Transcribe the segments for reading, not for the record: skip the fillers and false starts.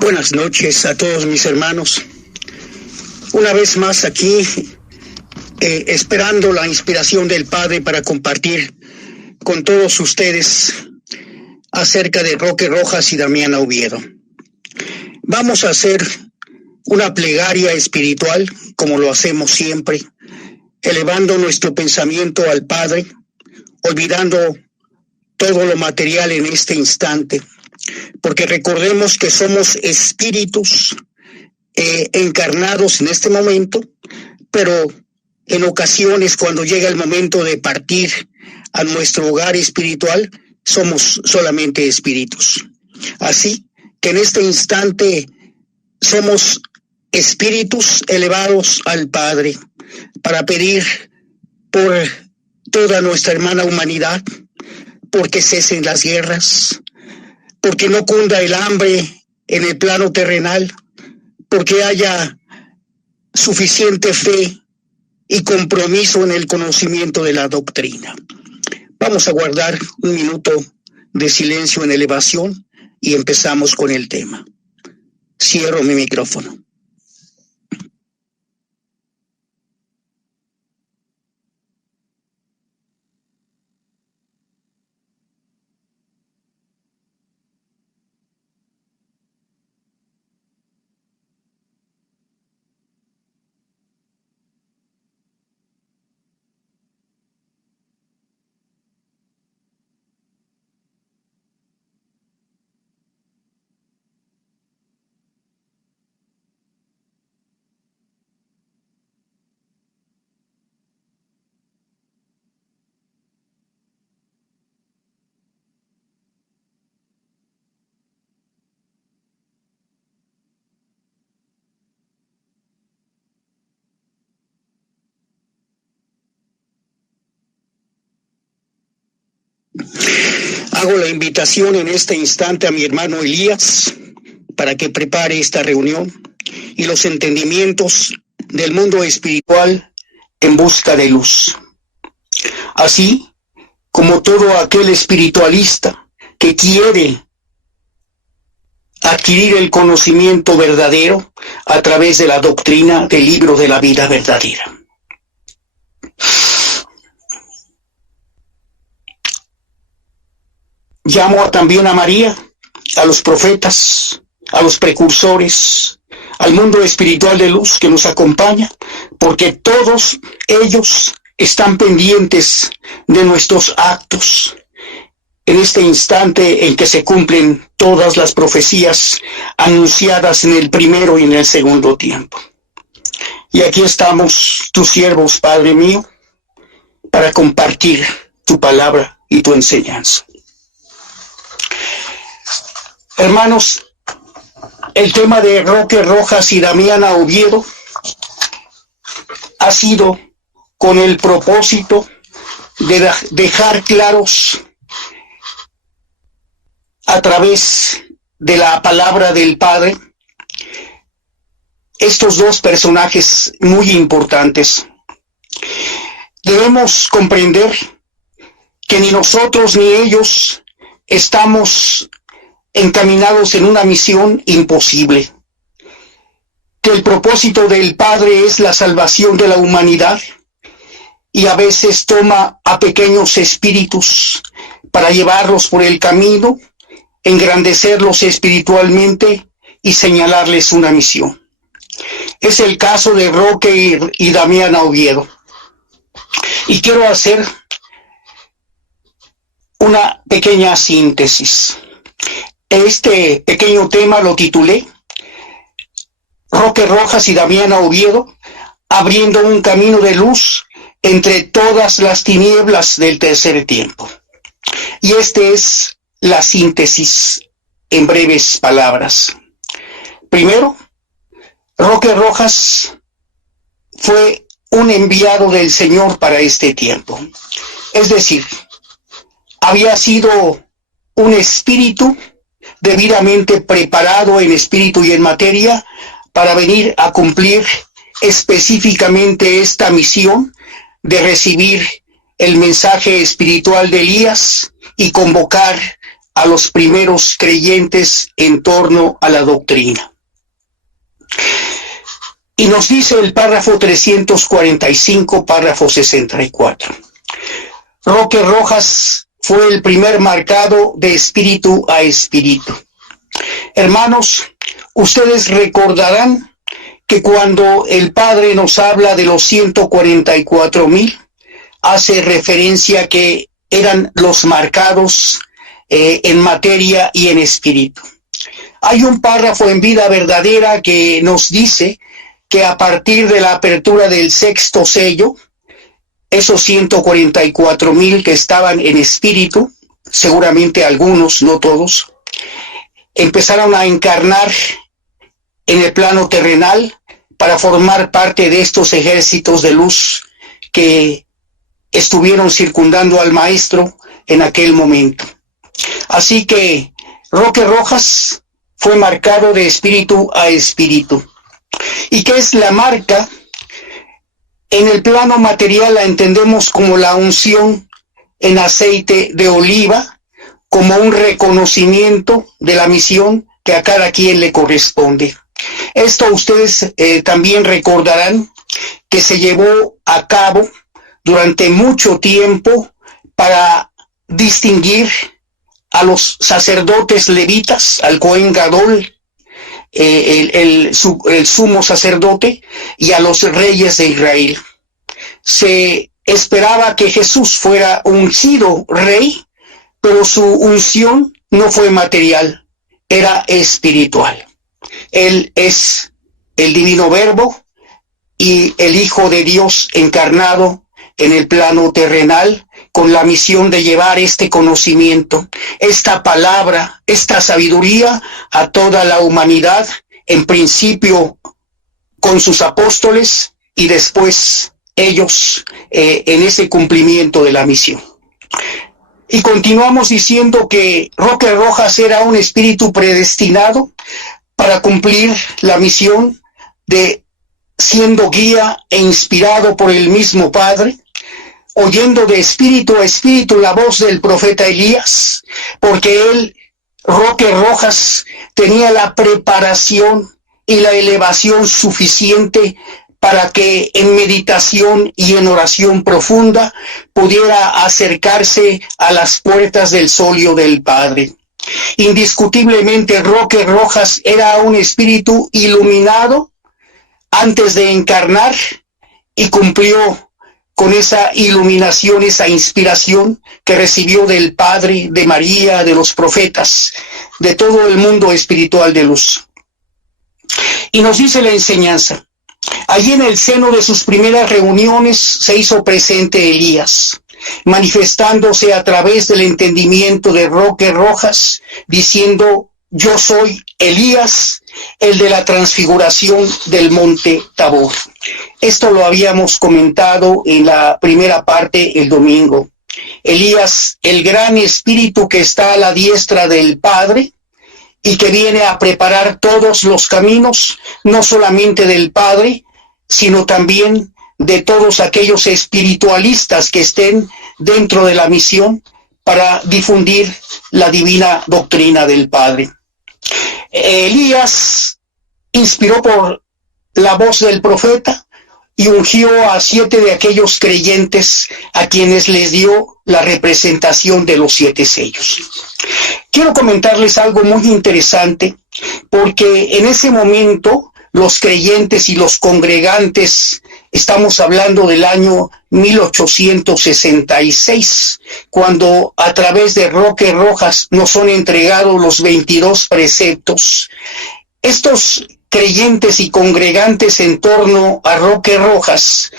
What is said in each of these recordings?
Buenas noches a todos mis hermanos. Una vez más aquí, esperando la inspiración del Padre para compartir con todos ustedes acerca de Roque Rojas y Damiana Oviedo. Vamos a hacer una plegaria espiritual, como lo hacemos siempre, elevando nuestro pensamiento al Padre, olvidando todo lo material en este instante, porque recordemos que somos espíritus encarnados en este momento, pero en ocasiones cuando llega el momento de partir a nuestro hogar espiritual, somos solamente espíritus. Así que en este instante somos espíritus elevados al Padre para pedir por toda nuestra hermana humanidad, porque cesen las guerras, porque no cunda el hambre en el plano terrenal, porque haya suficiente fe y compromiso en el conocimiento de la doctrina. Vamos a guardar un minuto de silencio en elevación y empezamos con el tema. Cierro mi micrófono. Hago la invitación en este instante a mi hermano Elías para que prepare esta reunión y los entendimientos del mundo espiritual en busca de luz. Así como todo aquel espiritualista que quiere adquirir el conocimiento verdadero a través de la doctrina del libro de la vida verdadera. Llamo también a María, a los profetas, a los precursores, al mundo espiritual de luz que nos acompaña, porque todos ellos están pendientes de nuestros actos. En este instante en que se cumplen todas las profecías anunciadas en el primero y en el segundo tiempo. Y aquí estamos, tus siervos, Padre mío, para compartir tu palabra y tu enseñanza. Hermanos, el tema de Roque Rojas y Damiana Oviedo ha sido con el propósito de dejar claros a través de la palabra del Padre estos dos personajes muy importantes. Debemos comprender que ni nosotros ni ellos estamos encaminados en una misión imposible, que el propósito del Padre es la salvación de la humanidad y a veces toma a pequeños espíritus para llevarlos por el camino, engrandecerlos espiritualmente y señalarles una misión. Es el caso de Roque y Damiana Oviedo. Y quiero hacer una pequeña síntesis. Este pequeño tema lo titulé Roque Rojas y Damiana Oviedo, abriendo un camino de luz entre todas las tinieblas del tercer tiempo. Y esta es la síntesis en breves palabras. Primero, Roque Rojas fue un enviado del Señor para este tiempo. Es decir, había sido un espíritu debidamente preparado en espíritu y en materia para venir a cumplir específicamente esta misión de recibir el mensaje espiritual de Elías y convocar a los primeros creyentes en torno a la doctrina. Y nos dice el párrafo 345, párrafo 64. Roque Rojas fue el primer marcado de espíritu a espíritu. Hermanos, ustedes recordarán que cuando el Padre nos habla de los 144,000, hace referencia que eran los marcados en materia y en espíritu. Hay un párrafo en Vida Verdadera que nos dice que a partir de la apertura del sexto sello, esos 144,000 que estaban en espíritu, seguramente algunos, no todos, empezaron a encarnar en el plano terrenal para formar parte de estos ejércitos de luz que estuvieron circundando al Maestro en aquel momento. Así que Roque Rojas fue marcado de espíritu a espíritu. ¿Y qué es la marca? En el plano material la entendemos como la unción en aceite de oliva, como un reconocimiento de la misión que a cada quien le corresponde. Esto ustedes también recordarán que se llevó a cabo durante mucho tiempo para distinguir a los sacerdotes levitas, al Cohen Gadol, el sumo sacerdote, y a los reyes de Israel. Se esperaba que Jesús fuera ungido rey, pero su unción no fue material, era espiritual. Él es el divino Verbo y el Hijo de Dios encarnado en el plano terrenal, con la misión de llevar este conocimiento, esta palabra, esta sabiduría a toda la humanidad, en principio con sus apóstoles y después ellos en ese cumplimiento de la misión. Y continuamos diciendo que Roque Rojas era un espíritu predestinado para cumplir la misión de siendo guía e inspirado por el mismo Padre, oyendo de espíritu a espíritu la voz del profeta Elías, porque él, Roque Rojas, tenía la preparación y la elevación suficiente para que en meditación y en oración profunda pudiera acercarse a las puertas del solio del Padre. Indiscutiblemente Roque Rojas era un espíritu iluminado antes de encarnar y cumplió con esa iluminación, esa inspiración que recibió del Padre, de María, de los profetas, de todo el mundo espiritual de luz. Y nos dice la enseñanza, allí en el seno de sus primeras reuniones se hizo presente Elías, manifestándose a través del entendimiento de Roque Rojas, diciendo, yo soy Elías, el de la transfiguración del monte Tabor. Esto lo habíamos comentado en la primera parte el domingo. Elías, el gran espíritu que está a la diestra del Padre y que viene a preparar todos los caminos, no solamente del Padre, sino también de todos aquellos espiritualistas que estén dentro de la misión para difundir la divina doctrina del Padre. Elías inspiró por la voz del profeta y ungió a 7 de aquellos creyentes a quienes les dio la representación de los 7 sellos. Quiero comentarles algo muy interesante, porque en ese momento los creyentes y los congregantes, estamos hablando del año 1866, cuando a través de Roque Rojas nos son entregados los 22 preceptos. Estos creyentes y congregantes en torno a Roque Rojas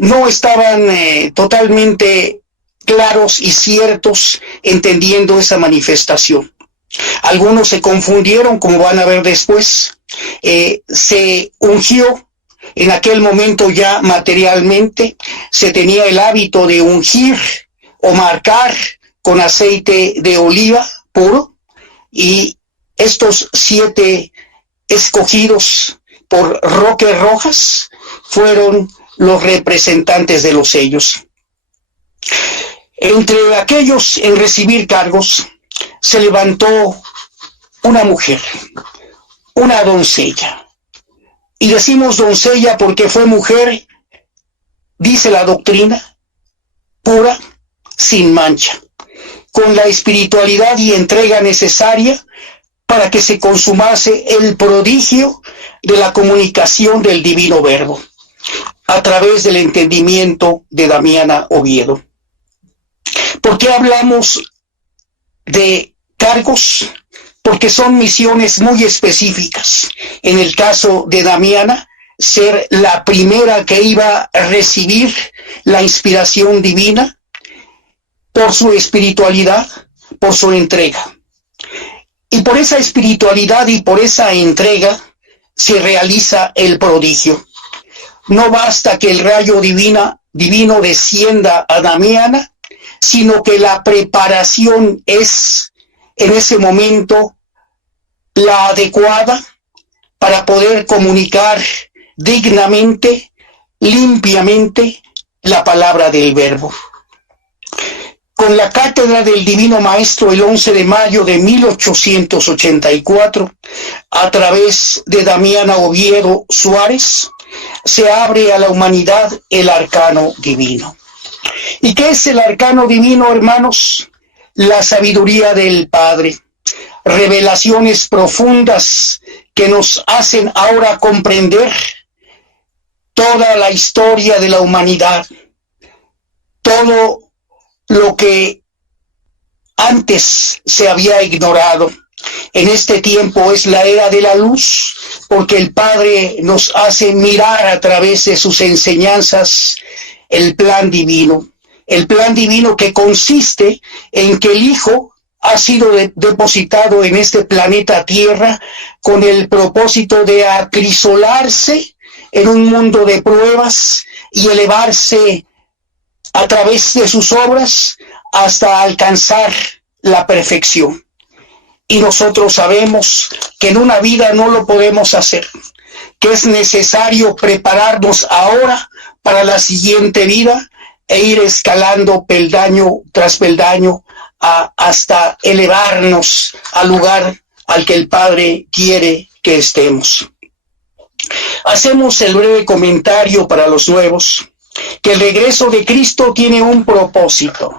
no estaban totalmente claros y ciertos entendiendo esa manifestación. Algunos se confundieron, como van a ver después. Se ungió en aquel momento ya materialmente, se tenía el hábito de ungir o marcar con aceite de oliva puro, y estos 7 escogidos por Roque Rojas fueron los representantes de los sellos. Entre aquellos en recibir cargos se levantó una mujer, una doncella. Y decimos doncella porque fue mujer, dice la doctrina, pura, sin mancha, con la espiritualidad y entrega necesaria para que se consumase el prodigio de la comunicación del divino verbo, a través del entendimiento de Damiana Oviedo. ¿Por qué hablamos de cargos? Porque son misiones muy específicas. En el caso de Damiana, ser la primera que iba a recibir la inspiración divina por su espiritualidad, por su entrega. Y por esa espiritualidad y por esa entrega se realiza el prodigio. No basta que el rayo divino descienda a Damiana, sino que la preparación es en ese momento la adecuada para poder comunicar dignamente, limpiamente, la palabra del verbo. Con la cátedra del Divino Maestro el 11 de mayo de 1884, a través de Damiana Oviedo Suárez, se abre a la humanidad el arcano divino. ¿Y qué es el arcano divino, hermanos? La sabiduría del Padre, revelaciones profundas que nos hacen ahora comprender toda la historia de la humanidad, todo lo que antes se había ignorado. En este tiempo es la era de la luz, porque el Padre nos hace mirar a través de sus enseñanzas el plan divino que consiste en que el Hijo ha sido depositado en este planeta Tierra con el propósito de acrisolarse en un mundo de pruebas y elevarse a través de sus obras hasta alcanzar la perfección. Y nosotros sabemos que en una vida no lo podemos hacer, que es necesario prepararnos ahora para la siguiente vida e ir escalando peldaño tras peldaño hasta elevarnos al lugar al que el Padre quiere que estemos. Hacemos el breve comentario para los nuevos, que el regreso de Cristo tiene un propósito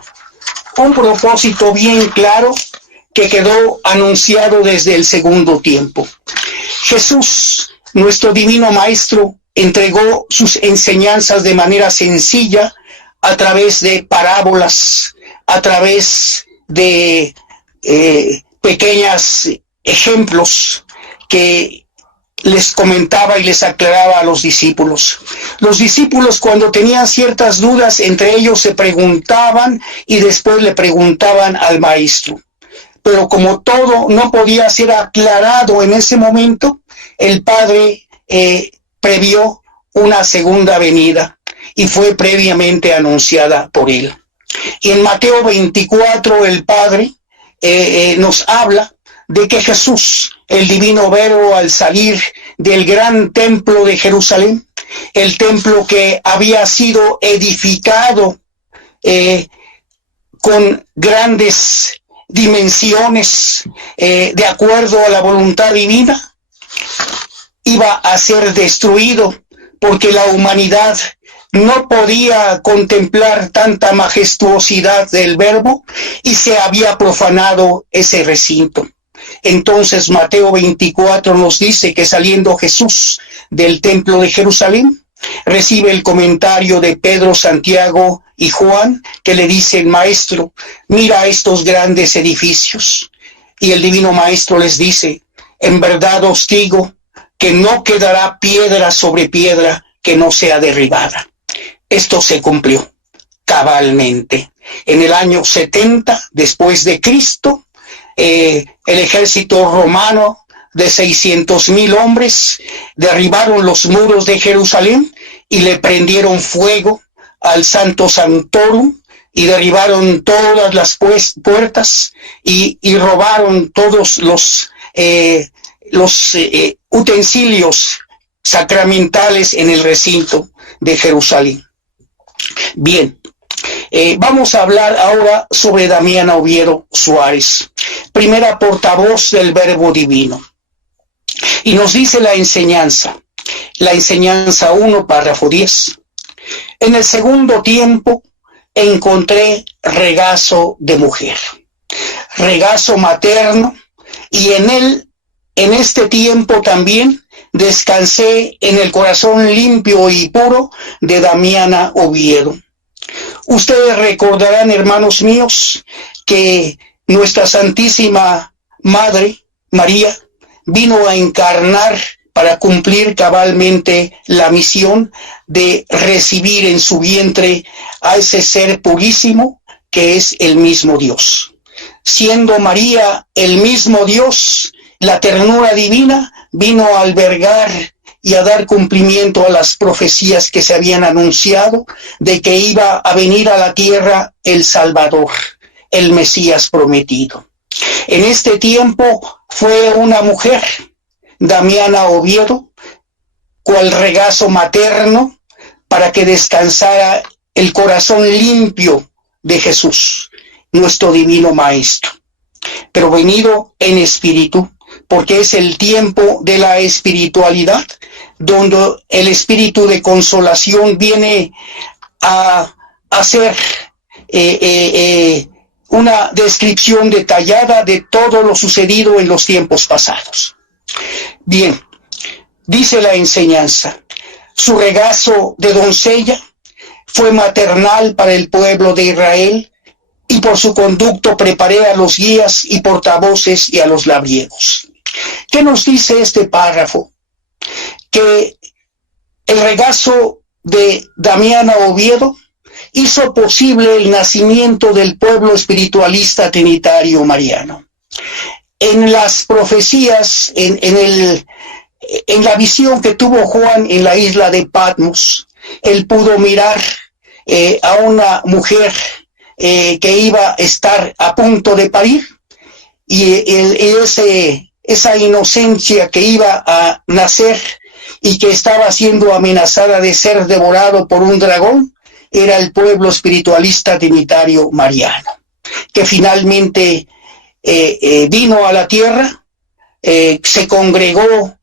bien claro que quedó anunciado desde el segundo tiempo. Jesús, nuestro divino Maestro, entregó sus enseñanzas de manera sencilla a través de parábolas, a través de pequeños ejemplos que les comentaba y les aclaraba a los discípulos. Los discípulos, cuando tenían ciertas dudas, entre ellos se preguntaban y después le preguntaban al maestro. Pero como todo no podía ser aclarado en ese momento, el Padre previó una segunda venida y fue previamente anunciada por él. Y en Mateo 24 el Padre nos habla de que Jesús, el divino verbo, al salir del gran templo de Jerusalén, el templo que había sido edificado con grandes dimensiones de acuerdo a la voluntad divina, iba a ser destruido porque la humanidad no podía contemplar tanta majestuosidad del verbo y se había profanado ese recinto. Entonces Mateo 24 nos dice que saliendo Jesús del templo de Jerusalén, recibe el comentario de Pedro, Santiago y Juan, que le dicen: Maestro, mira estos grandes edificios. Y el divino Maestro les dice: en verdad os digo que no quedará piedra sobre piedra que no sea derribada. Esto se cumplió cabalmente. En el año 70 después de Cristo, el ejército romano de 600,000 hombres derribaron los muros de Jerusalén y le prendieron fuego al Santo Sanctorum y derribaron todas las puertas y robaron todos los utensilios sacramentales en el recinto de Jerusalén. Bien, Vamos a hablar ahora sobre Damiana Oviedo Suárez, primera portavoz del Verbo Divino. Y nos dice la enseñanza 1, párrafo 10. En el segundo tiempo encontré regazo de mujer, regazo materno, y en este tiempo también descansé en el corazón limpio y puro de Damiana Oviedo. Ustedes recordarán, hermanos míos, que nuestra Santísima Madre, María, vino a encarnar para cumplir cabalmente la misión de recibir en su vientre a ese ser purísimo que es el mismo Dios. Siendo María el mismo Dios, la ternura divina vino a albergar y a dar cumplimiento a las profecías que se habían anunciado de que iba a venir a la tierra el Salvador, el Mesías prometido. En este tiempo fue una mujer, Damiana Oviedo, cual regazo materno para que descansara el corazón limpio de Jesús, nuestro divino Maestro, pero venido en espíritu, porque es el tiempo de la espiritualidad, donde el espíritu de consolación viene a hacer una descripción detallada de todo lo sucedido en los tiempos pasados. Bien, dice la enseñanza, su regazo de doncella fue maternal para el pueblo de Israel, y por su conducto preparé a los guías y portavoces y a los labriegos. ¿Qué nos dice este párrafo? Que el regazo de Damiana Oviedo hizo posible el nacimiento del pueblo espiritualista trinitario mariano. En las profecías, en la visión que tuvo Juan en la isla de Patmos, él pudo mirar a una mujer que iba a estar a punto de parir, y esa inocencia que iba a nacer y que estaba siendo amenazada de ser devorado por un dragón, era el pueblo espiritualista trinitario mariano, que finalmente vino a la tierra, se congregó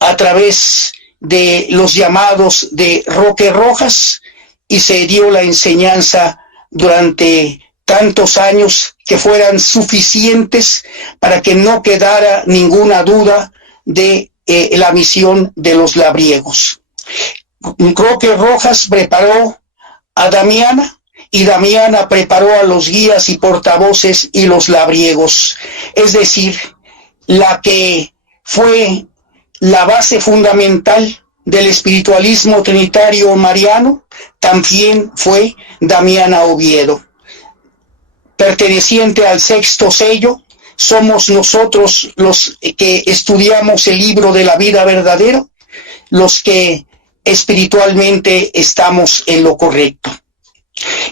a través de los llamados de Roque Rojas, y se dio la enseñanza durante tantos años que fueran suficientes para que no quedara ninguna duda de la misión de los labriegos. Roque Rojas preparó a Damiana, y Damiana preparó a los guías y portavoces y los labriegos, es decir, la que fue la base fundamental del espiritualismo trinitario mariano también fue Damiana Oviedo. Perteneciente al sexto sello, somos nosotros los que estudiamos el libro de la vida verdadero, los que espiritualmente estamos en lo correcto.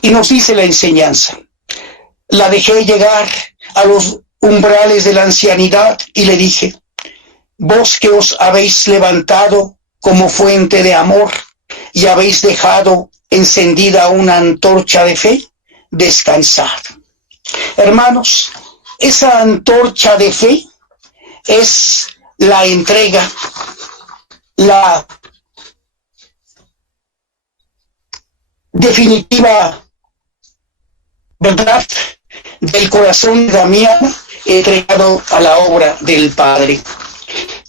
Y nos dice la enseñanza, la dejé llegar a los umbrales de la ancianidad y le dije, vos que os habéis levantado como fuente de amor y habéis dejado encendida una antorcha de fe, descansad. Hermanos, esa antorcha de fe es la entrega, la definitiva verdad del corazón de Damiana entregado a la obra del Padre.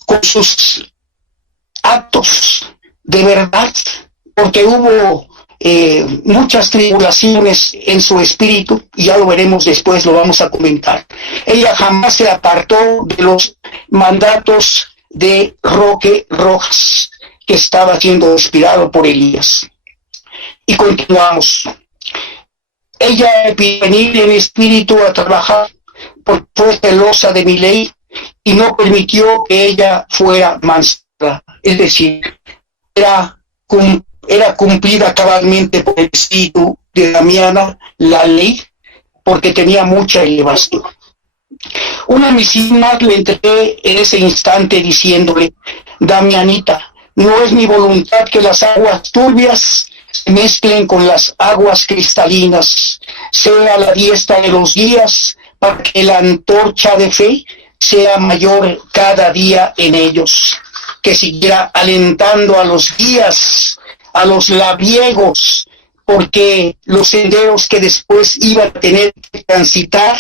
Con sus actos de verdad, porque hubo muchas tribulaciones en su espíritu, y ya lo veremos después, lo vamos a comentar. Ella jamás se apartó de los mandatos de Roque Rojas, que estaba siendo inspirado por Elías. Y continuamos. Ella me pidió venir en espíritu a trabajar, porque fue celosa de mi ley y no permitió que ella fuera mansa, es decir, era cumplida cabalmente por el espíritu de Damiana la ley, porque tenía mucha elevación. Una misión más le entregué en ese instante diciéndole, Damianita, no es mi voluntad que las aguas turbias se mezclen con las aguas cristalinas, sea la diestra de los días, para que la antorcha de fe sea mayor cada día en ellos, que siguiera alentando a los guías, a los labriegos, porque los senderos que después iban a tener que transitar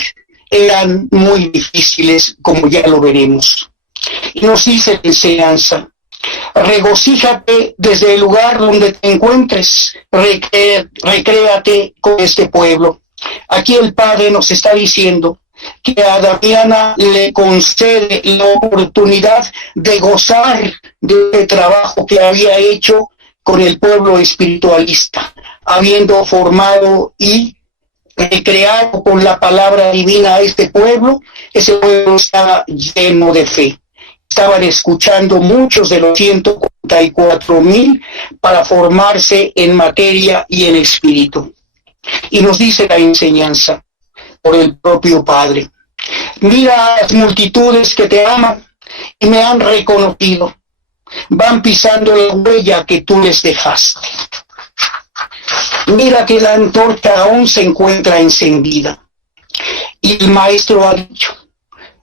eran muy difíciles, como ya lo veremos. Y nos dice la enseñanza: regocíjate desde el lugar donde te encuentres, recréate con este pueblo. Aquí el Padre nos está diciendo que a Damiana le concede la oportunidad de gozar de este trabajo que había hecho con el pueblo espiritualista, habiendo formado y recreado con la palabra divina a este pueblo. Ese pueblo estaba lleno de fe. Estaban escuchando muchos de los 144,000 para formarse en materia y en espíritu. Y nos dice la enseñanza por el propio Padre: mira a las multitudes que te aman y me han reconocido. Van pisando la huella que tú les dejaste. Mira que la antorcha aún se encuentra encendida. Y el Maestro ha dicho: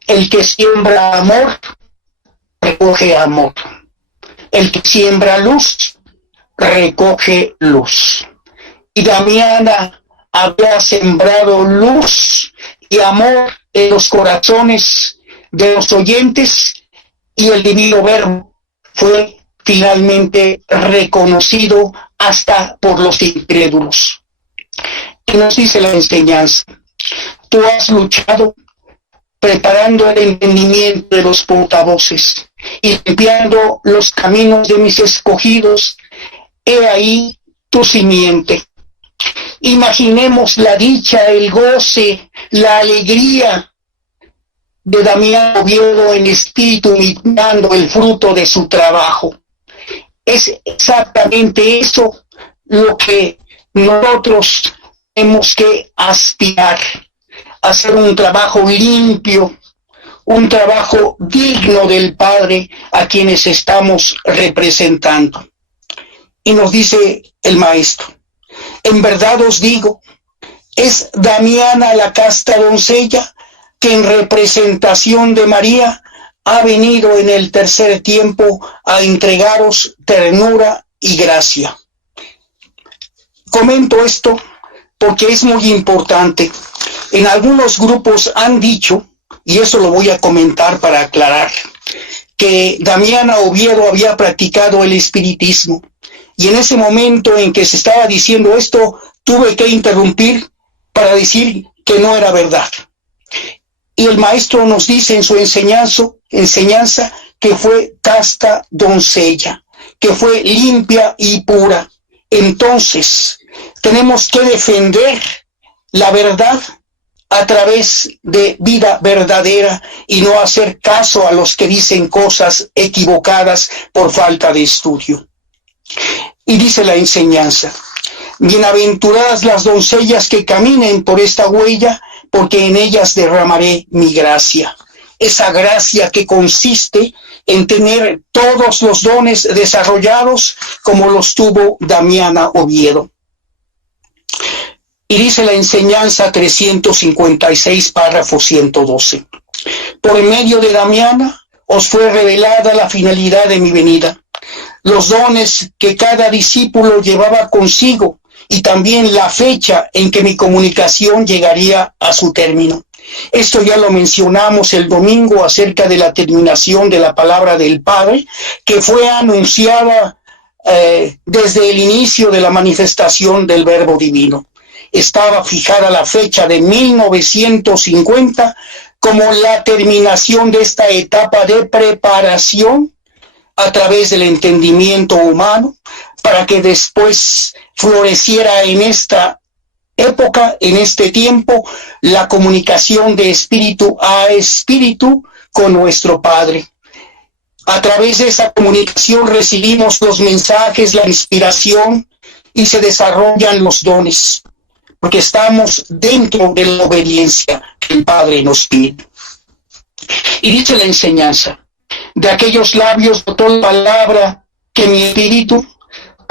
el que siembra amor, recoge amor. El que siembra luz, recoge luz. Y Damiana había sembrado luz y amor en los corazones de los oyentes, y el divino Verbo fue finalmente reconocido hasta por los incrédulos. Y nos dice la enseñanza: tú has luchado preparando el entendimiento de los portavoces y limpiando los caminos de mis escogidos. He ahí tu simiente. Imaginemos la dicha, el goce, la alegría de Damián Oviedo en espíritu, mirando el fruto de su trabajo. Es exactamente eso lo que nosotros tenemos que aspirar: hacer un trabajo limpio, un trabajo digno del Padre a quienes estamos representando. Y nos dice el Maestro: en verdad os digo, es Damiana la casta doncella que en representación de María ha venido en el tercer tiempo a entregaros ternura y gracia. Comento esto porque es muy importante. En algunos grupos han dicho, y eso lo voy a comentar para aclarar, que Damiana Oviedo había practicado el espiritismo. Y en ese momento en que se estaba diciendo esto, tuve que interrumpir para decir que no era verdad. Y el Maestro nos dice en su enseñanza que fue casta doncella, que fue limpia y pura. Entonces, tenemos que defender la verdad a través de vida verdadera y no hacer caso a los que dicen cosas equivocadas por falta de estudio. Y dice la enseñanza: bienaventuradas las doncellas que caminen por esta huella, porque en ellas derramaré mi gracia. Esa gracia que consiste en tener todos los dones desarrollados como los tuvo Damiana Oviedo. Y dice la enseñanza 356, párrafo 112. Por medio de Damiana os fue revelada la finalidad de mi venida, los dones que cada discípulo llevaba consigo y también la fecha en que mi comunicación llegaría a su término. Esto ya lo mencionamos el domingo acerca de la terminación de la palabra del Padre, que fue anunciada desde el inicio de la manifestación del Verbo Divino. Estaba fijada la fecha de 1950 como la terminación de esta etapa de preparación a través del entendimiento humano, para que después floreciera en esta época, en este tiempo, la comunicación de espíritu a espíritu con nuestro Padre. A través de esa comunicación recibimos los mensajes, la inspiración, y se desarrollan los dones, porque estamos dentro de la obediencia que el Padre nos pide. Y dice la enseñanza: de aquellos labios brotó la palabra que mi espíritu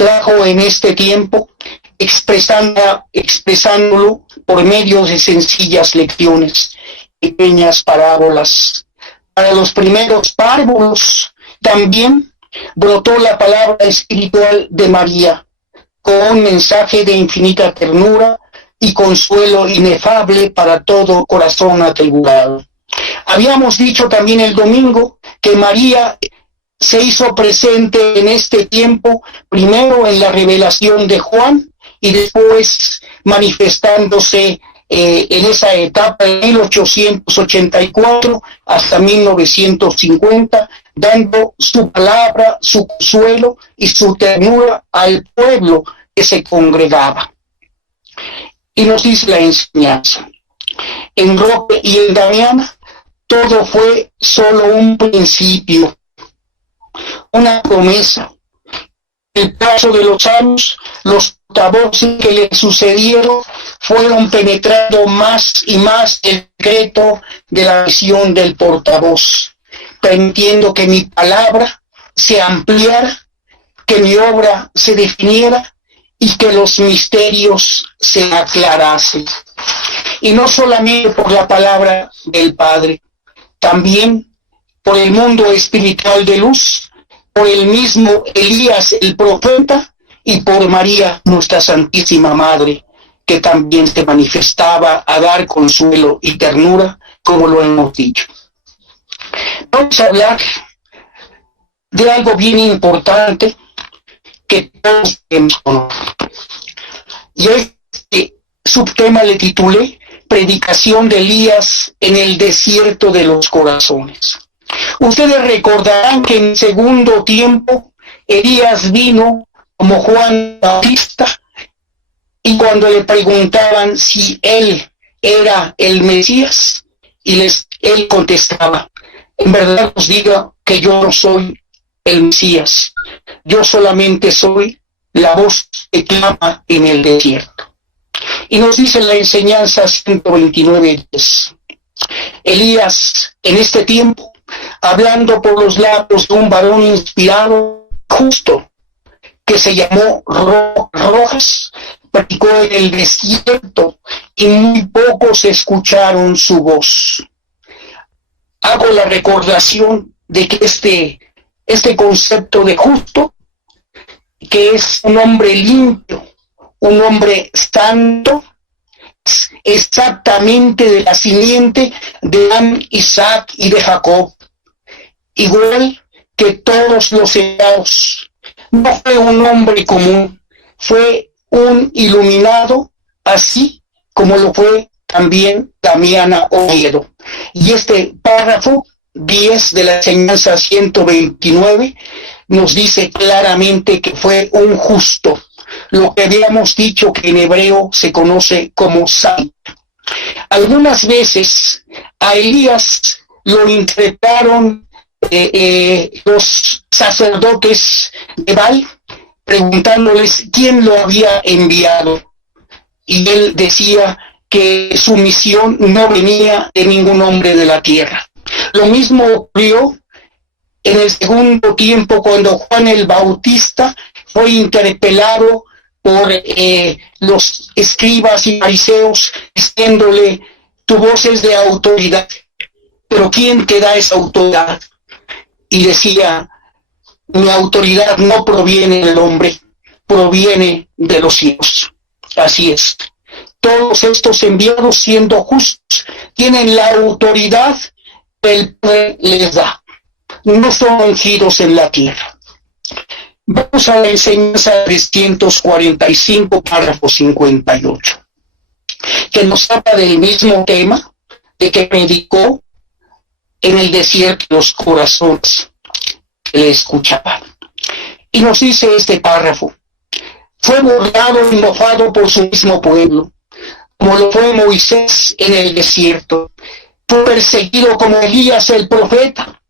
trajo en este tiempo, expresándolo por medio de sencillas lecciones, pequeñas parábolas. Para los primeros párvulos también brotó la palabra espiritual de María, con un mensaje de infinita ternura y consuelo inefable para todo corazón atribulado. Habíamos dicho también el domingo que María se hizo presente en este tiempo, primero en la revelación de Juan y después manifestándose en esa etapa de 1884 hasta 1950, dando su palabra, su consuelo y su ternura al pueblo que se congregaba. Y nos dice la enseñanza: en Roque y en Damiana todo fue solo un principio, una promesa. El paso de los años, los portavoces que le sucedieron fueron penetrando más y más el secreto de la visión del portavoz, permitiendo que mi palabra se ampliara, que mi obra se definiera y que los misterios se aclarasen. Y no solamente por la palabra del Padre, también por el mundo espiritual de luz, por el mismo Elías el profeta y por María, nuestra Santísima Madre, que también se manifestaba a dar consuelo y ternura, como lo hemos dicho. Vamos a hablar de algo bien importante que todos debemos conocer. Y este subtema le titulé Predicación de Elías en el desierto de los corazones. Ustedes recordarán que en el segundo tiempo Elías vino como Juan Bautista, y cuando le preguntaban si él era el Mesías, él contestaba: en verdad os digo que yo no soy el Mesías, yo solamente soy la voz que clama en el desierto. Y nos dice la enseñanza 129:10. Elías, en este tiempo, hablando por los labios de un varón inspirado, justo, que se llamó Rojas, predicó en el desierto y muy pocos escucharon su voz. Hago la recordación de que este concepto de justo, que es un hombre limpio, un hombre santo, exactamente de la simiente de Abraham, Isaac y de Jacob, igual que todos los enviados. No fue un hombre común, fue un iluminado, así como lo fue también Damiana Oviedo. Y este párrafo 10 de la enseñanza 129 nos dice claramente que fue un justo, lo que habíamos dicho que en hebreo se conoce como santo. Algunas veces a Elías lo interpretaron los sacerdotes de Baal, preguntándoles quién lo había enviado. Y él decía que su misión no venía de ningún hombre de la tierra. Lo mismo ocurrió en el segundo tiempo, cuando Juan el Bautista fue interpelado por los escribas y fariseos, diciéndole: tu voz es de autoridad, pero ¿quién te da esa autoridad? Y decía: mi autoridad no proviene del hombre, proviene de los cielos. Así es. Todos estos enviados, siendo justos, tienen la autoridad que el Padre les da. No son ungidos en la tierra. Vamos a la enseñanza 345, párrafo 58, que nos habla del mismo tema de que predicó en el desierto los corazones que le escuchaban. Y nos dice este párrafo: fue burlado y mofado por su mismo pueblo, como lo fue Moisés en el desierto. Fue perseguido como Elías el profeta,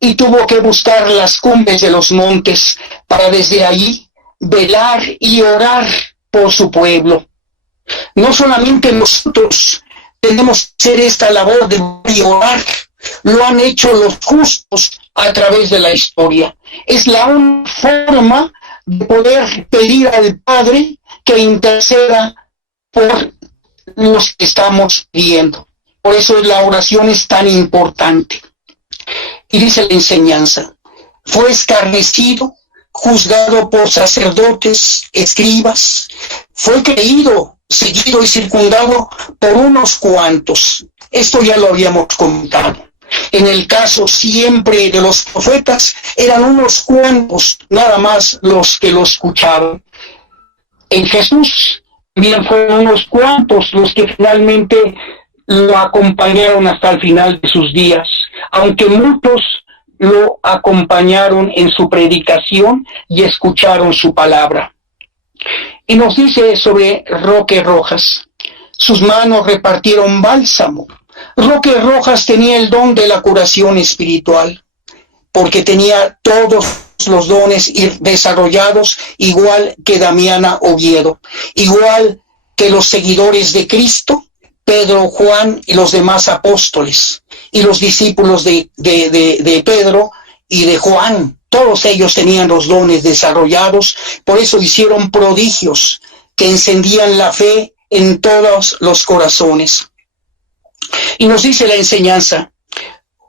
y tuvo que buscar las cumbres de los montes para desde allí velar y orar por su pueblo. No solamente nosotros tenemos que hacer esta labor de orar, lo han hecho los justos a través de la historia. Es la única forma de poder pedir al Padre que interceda por los que estamos pidiendo. Por eso la oración es tan importante. Y dice la enseñanza: fue escarnecido, juzgado por sacerdotes, escribas, fue creído, seguido y circundado por unos cuantos. Esto ya lo habíamos comentado. En el caso siempre de los profetas, eran unos cuantos, nada más los que lo escuchaban. En Jesús también fueron unos cuantos los que finalmente lo acompañaron hasta el final de sus días, aunque muchos lo acompañaron en su predicación y escucharon su palabra. Y nos dice sobre Roque Rojas: sus manos repartieron bálsamo. Roque Rojas tenía el don de la curación espiritual, porque tenía todos los dones desarrollados, igual que Damiana Oviedo, igual que los seguidores de Cristo, Pedro, Juan y los demás apóstoles, y los discípulos de Pedro y de Juan. Todos ellos tenían los dones desarrollados, por eso hicieron prodigios que encendían la fe en todos los corazones. Y nos dice la enseñanza: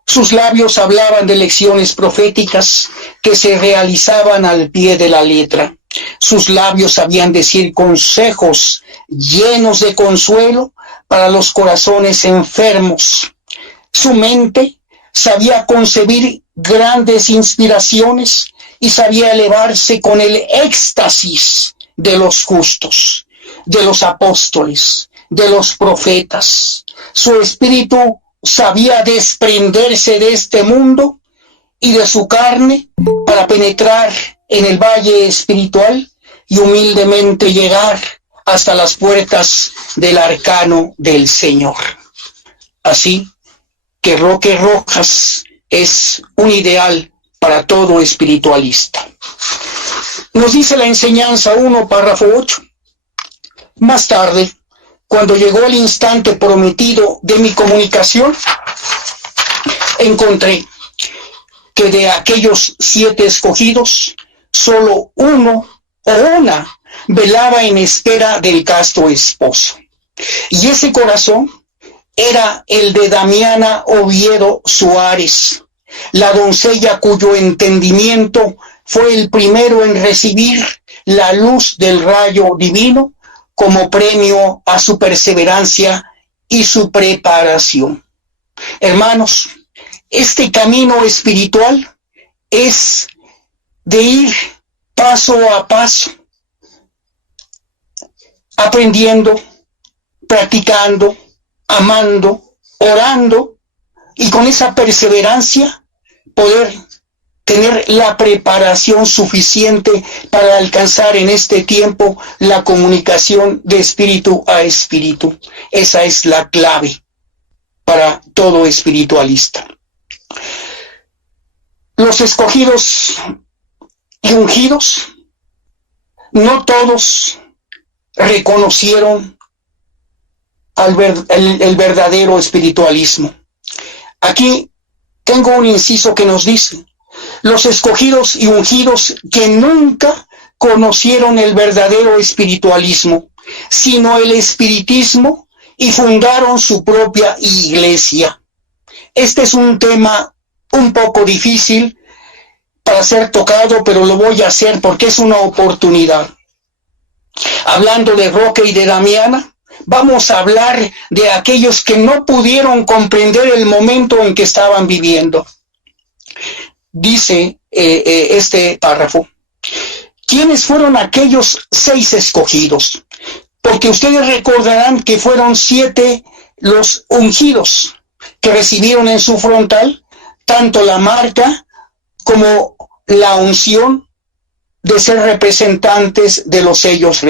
sus labios hablaban de lecciones proféticas que se realizaban al pie de la letra. Sus labios sabían decir consejos llenos de consuelo para los corazones enfermos. Su mente sabía concebir grandes inspiraciones y sabía elevarse con el éxtasis de los justos, de los apóstoles, de los profetas. Su espíritu sabía desprenderse de este mundo y de su carne para penetrar en el valle espiritual y humildemente llegar hasta las puertas del arcano del Señor. Así que Roque Rojas es un ideal para todo espiritualista. Nos dice la enseñanza 1, párrafo 8. Más tarde, cuando llegó el instante prometido de mi comunicación, encontré que de aquellos 7 escogidos, solo uno o una velaba en espera del casto esposo. Y ese corazón era el de Damiana Oviedo Suárez, la doncella cuyo entendimiento fue el primero en recibir la luz del rayo divino como premio a su perseverancia y su preparación. Hermanos, este camino espiritual es de ir paso a paso, aprendiendo, practicando, amando, orando, y con esa perseverancia poder tener la preparación suficiente para alcanzar en este tiempo la comunicación de espíritu a espíritu. Esa es la clave para todo espiritualista. Los escogidos y ungidos, no todos reconocieron el verdadero espiritualismo. Aquí tengo un inciso que nos dice: los escogidos y ungidos que nunca conocieron el verdadero espiritualismo, sino el espiritismo, y fundaron su propia iglesia. Este es un tema un poco difícil para ser tocado, pero lo voy a hacer porque es una oportunidad. Hablando de Roque y de Damiana, vamos a hablar de aquellos que no pudieron comprender el momento en que estaban viviendo. Dice este párrafo: ¿quiénes fueron aquellos 6 escogidos? Porque ustedes recordarán que fueron 7 los ungidos que recibieron en su frontal tanto la marca como la unción de ser representantes de los sellos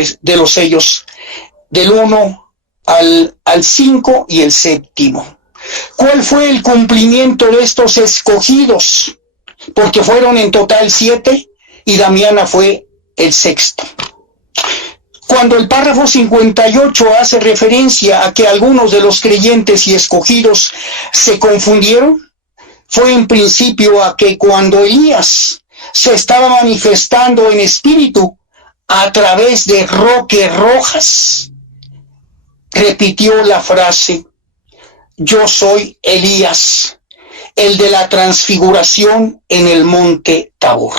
del 1 al 5 y el 7. ¿Cuál fue el cumplimiento de estos escogidos? Porque fueron en total 7 y Damiana fue el 6. Cuando el párrafo 58 hace referencia a que algunos de los creyentes y escogidos se confundieron, fue en principio a que cuando Elías se estaba manifestando en espíritu a través de Roque Rojas, repitió la frase: yo soy Elías, el de la transfiguración en el monte Tabor.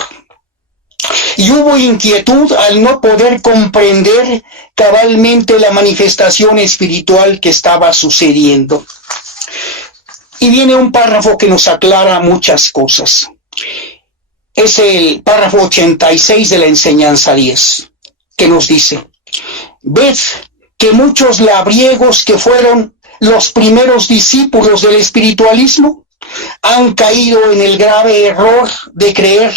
Y hubo inquietud al no poder comprender cabalmente la manifestación espiritual que estaba sucediendo. Y viene un párrafo que nos aclara muchas cosas. Es el párrafo 86 de la enseñanza 10, que nos dice: ved que muchos labriegos que fueron los primeros discípulos del espiritualismo han caído en el grave error de creer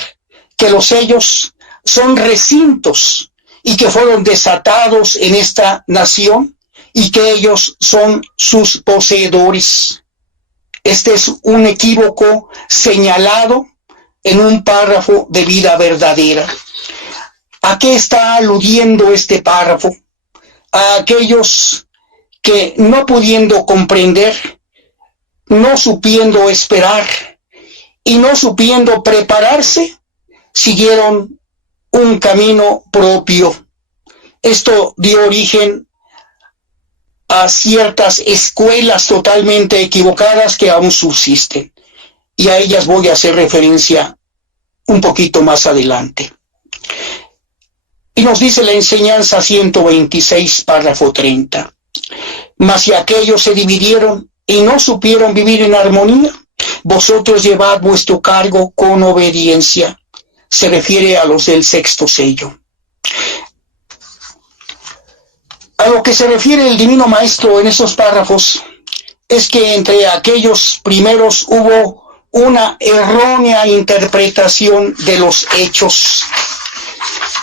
que los sellos son recintos y que fueron desatados en esta nación y que ellos son sus poseedores. Este es un equívoco señalado en un párrafo de Vida Verdadera. ¿A qué está aludiendo este párrafo? A aquellos que, no pudiendo comprender, no supiendo esperar y no supiendo prepararse, siguieron un camino propio. Esto dio origen a ciertas escuelas totalmente equivocadas que aún subsisten, y a ellas voy a hacer referencia un poquito más adelante. Y nos dice la enseñanza 126, párrafo 30. Mas si aquellos se dividieron y no supieron vivir en armonía, vosotros llevad vuestro cargo con obediencia. Se refiere a los del sexto sello. A lo que se refiere el Divino Maestro en esos párrafos es que entre aquellos primeros hubo una errónea interpretación de los hechos.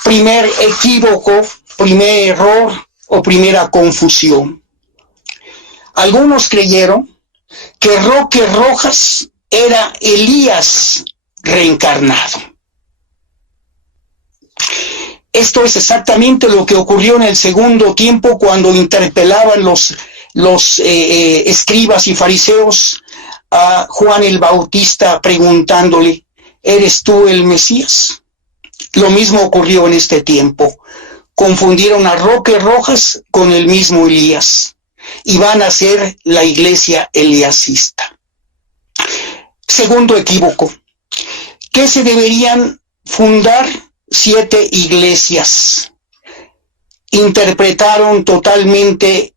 Primer equívoco, primer error o primera confusión. Algunos creyeron que Roque Rojas era Elías reencarnado. Esto es exactamente lo que ocurrió en el segundo tiempo cuando interpelaban los escribas y fariseos a Juan el Bautista preguntándole: ¿eres tú el Mesías? Lo mismo ocurrió en este tiempo. Confundieron a Roque Rojas con el mismo Elías y van a ser la iglesia eliasista. Segundo equívoco, que se deberían fundar 7 iglesias. Interpretaron totalmente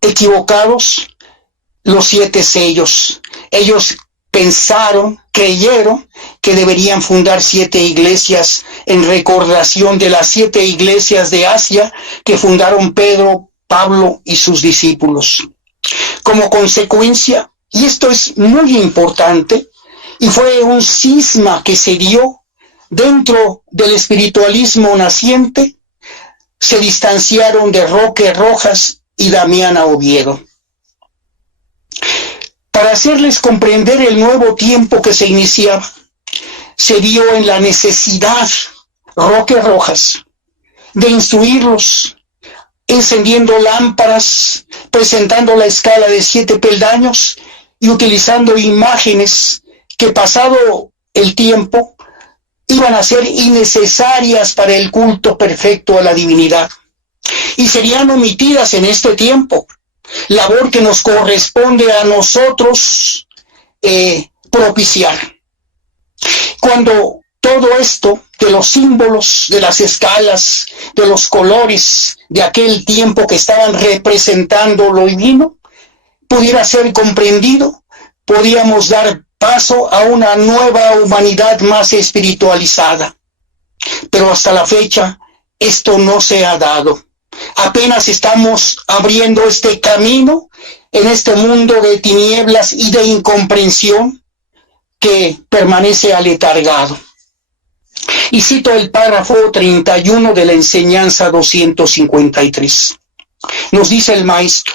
equivocados los 7 sellos. Ellos pensaron, creyeron que deberían fundar 7 iglesias en recordación de las 7 iglesias de Asia que fundaron Pedro, Pablo y sus discípulos. Como consecuencia, y esto es muy importante, y fue un cisma que se dio dentro del espiritualismo naciente, se distanciaron de Roque Rojas y Damiana Oviedo. Para hacerles comprender el nuevo tiempo que se iniciaba, se vio en la necesidad, Roque Rojas, de instruirlos, encendiendo lámparas, presentando la escala de 7 peldaños y utilizando imágenes que, pasado el tiempo, iban a ser innecesarias para el culto perfecto a la divinidad y serían omitidas en este tiempo, labor que nos corresponde a nosotros propiciar. Cuando todo esto de los símbolos, de las escalas, de los colores de aquel tiempo que estaban representando lo divino, pudiera ser comprendido, podíamos dar paso a una nueva humanidad más espiritualizada. Pero hasta la fecha esto no se ha dado. Apenas estamos abriendo este camino en este mundo de tinieblas y de incomprensión que permanece aletargado. Y cito el párrafo 31 de la enseñanza 253. Nos dice el maestro: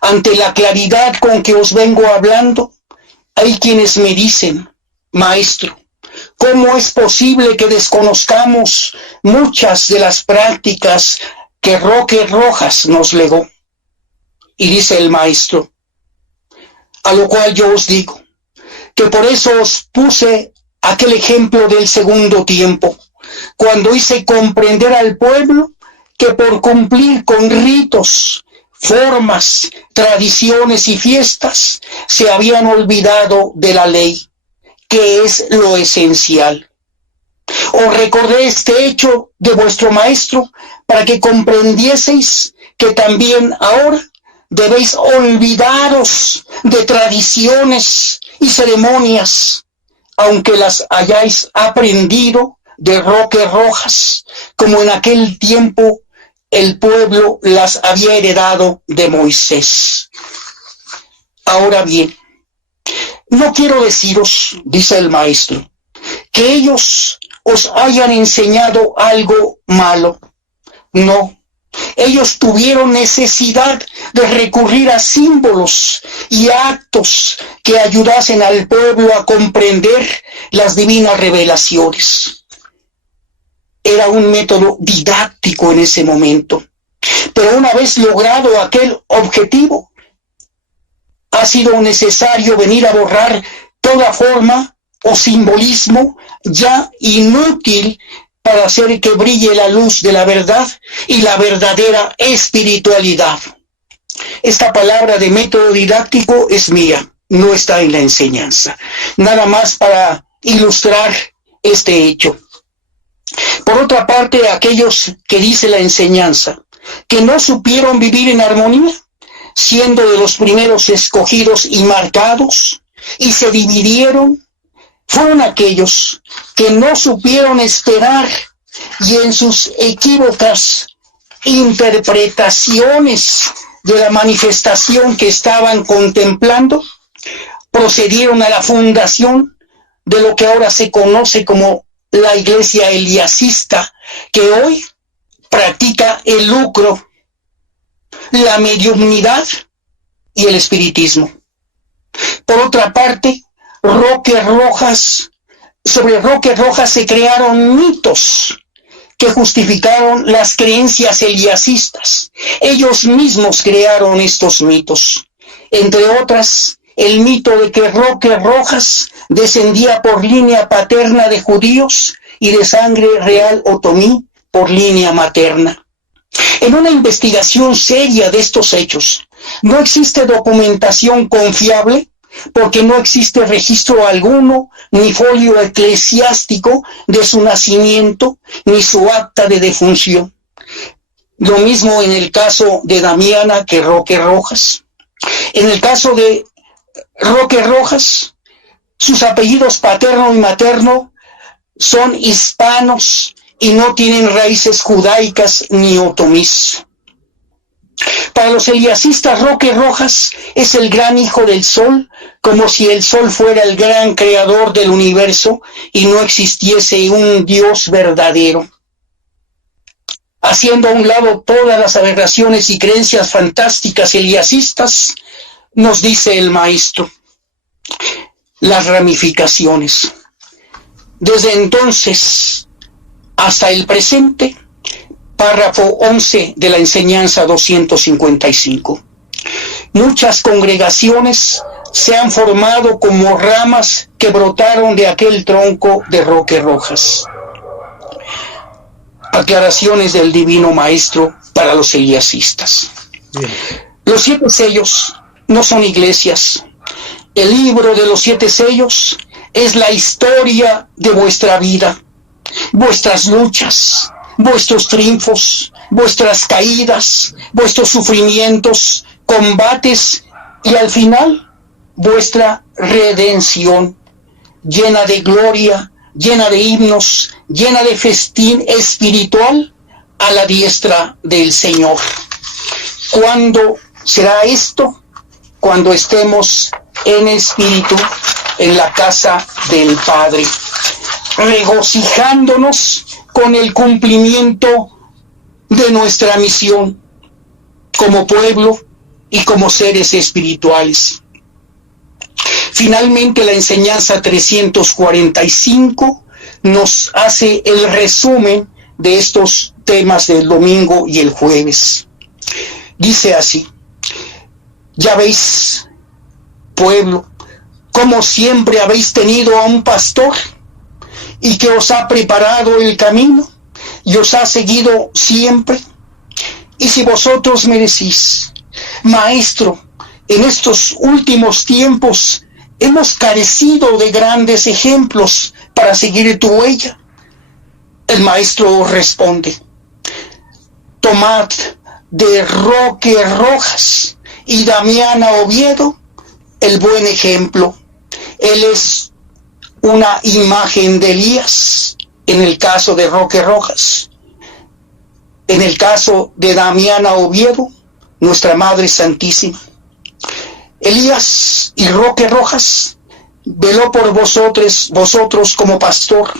ante la claridad con que os vengo hablando, hay quienes me dicen: maestro, ¿cómo es posible que desconozcamos muchas de las prácticas que Roque Rojas nos legó? Y dice el maestro: a lo cual yo os digo, que por eso os puse aquel ejemplo del segundo tiempo, cuando hice comprender al pueblo que por cumplir con ritos, formas, tradiciones y fiestas, se habían olvidado de la ley, que es lo esencial. Os recordé este hecho de vuestro maestro para que comprendieseis que también ahora debéis olvidaros de tradiciones y ceremonias, aunque las hayáis aprendido de Roque Rojas, como en aquel tiempo el pueblo las había heredado de Moisés. Ahora bien, no quiero deciros, dice el maestro, que ellos os hayan enseñado algo malo. No. Ellos tuvieron necesidad de recurrir a símbolos y actos que ayudasen al pueblo a comprender las divinas revelaciones. Era un método didáctico en ese momento. Pero una vez logrado aquel objetivo, ha sido necesario venir a borrar toda forma o simbolismo ya inútil para hacer que brille la luz de la verdad y la verdadera espiritualidad. Esta palabra de método didáctico es mía, no está en la enseñanza. Nada más para ilustrar este hecho. Por otra parte, aquellos que dice la enseñanza, que no supieron vivir en armonía, siendo de los primeros escogidos y marcados, y se dividieron, fueron aquellos que no supieron esperar y en sus equívocas interpretaciones de la manifestación que estaban contemplando, procedieron a la fundación de lo que ahora se conoce como la iglesia eliasista, que hoy practica el lucro, la mediunidad y el espiritismo. Por otra parte, sobre Roque Rojas se crearon mitos que justificaron las creencias eliasistas. Ellos mismos crearon estos mitos. Entre otras, el mito de que Roque Rojas descendía por línea paterna de judíos y de sangre real otomí por línea materna. En una investigación seria de estos hechos, no existe documentación confiable porque no existe registro alguno, ni folio eclesiástico de su nacimiento, ni su acta de defunción. Lo mismo en el caso de Damiana que Roque Rojas. En el caso de Roque Rojas, sus apellidos paterno y materno son hispanos y no tienen raíces judaicas ni otomís. Para los eliasistas, Roque Rojas es el gran hijo del sol, como si el sol fuera el gran creador del universo y no existiese un Dios verdadero. Haciendo a un lado todas las aberraciones y creencias fantásticas eliasistas, nos dice el maestro, las ramificaciones. Desde entonces hasta el presente, párrafo 11 de la enseñanza 255. Muchas congregaciones se han formado como ramas que brotaron de aquel tronco de Roque Rojas. Aclaraciones del Divino Maestro para los eliasistas. Bien. Los 7 sellos no son iglesias. El libro de los 7 sellos es la historia de vuestra vida, vuestras luchas, vuestros triunfos, vuestras caídas, vuestros sufrimientos, combates y al final vuestra redención, llena de gloria, llena de himnos, llena de festín espiritual a la diestra del Señor. ¿Cuándo será esto? Cuando estemos en espíritu en la casa del Padre, regocijándonos con el cumplimiento de nuestra misión como pueblo y como seres espirituales. Finalmente, la enseñanza 345 nos hace el resumen de estos temas del domingo y el jueves. Dice así: ya veis, pueblo, como siempre habéis tenido a un pastor y que os ha preparado el camino y os ha seguido siempre. Y si vosotros me decís, Maestro, en estos últimos tiempos hemos carecido de grandes ejemplos para seguir tu huella, el Maestro os responde, tomad de Roque Rojas y Damiana Oviedo el buen ejemplo. Él es una imagen de Elías en el caso de Roque Rojas. En el caso de Damiana Oviedo, nuestra Madre Santísima. Elías y Roque Rojas veló por vosotros como pastor.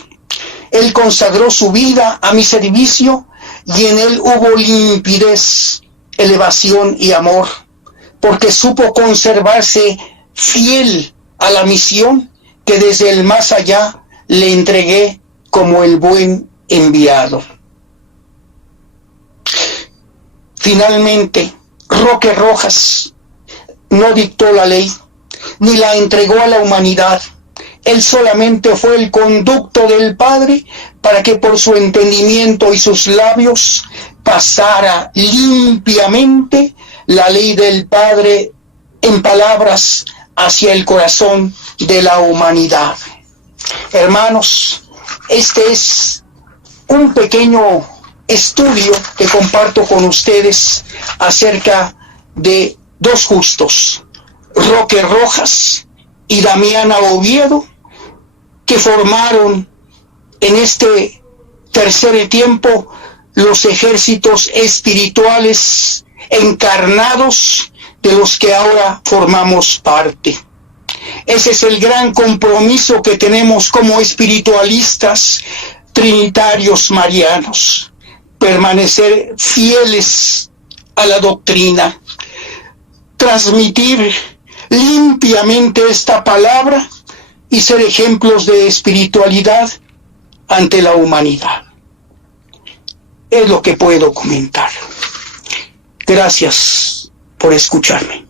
Él consagró su vida a mi servicio y en él hubo limpidez, elevación y amor, porque supo conservarse fiel a la misión que desde el más allá le entregué como el buen enviado. Finalmente, Roque Rojas no dictó la ley, ni la entregó a la humanidad. Él solamente fue el conducto del Padre para que por su entendimiento y sus labios pasara limpiamente la ley del Padre en palabras hacia el corazón de la humanidad. Hermanos, este es un pequeño estudio que comparto con ustedes acerca de dos justos, Roque Rojas y Damiana Oviedo, que formaron en este tercer tiempo los ejércitos espirituales encarnados de los que ahora formamos parte. Ese es el gran compromiso que tenemos como espiritualistas trinitarios marianos, permanecer fieles a la doctrina, transmitir limpiamente esta palabra y ser ejemplos de espiritualidad ante la humanidad. Es lo que puedo comentar. Gracias por escucharme.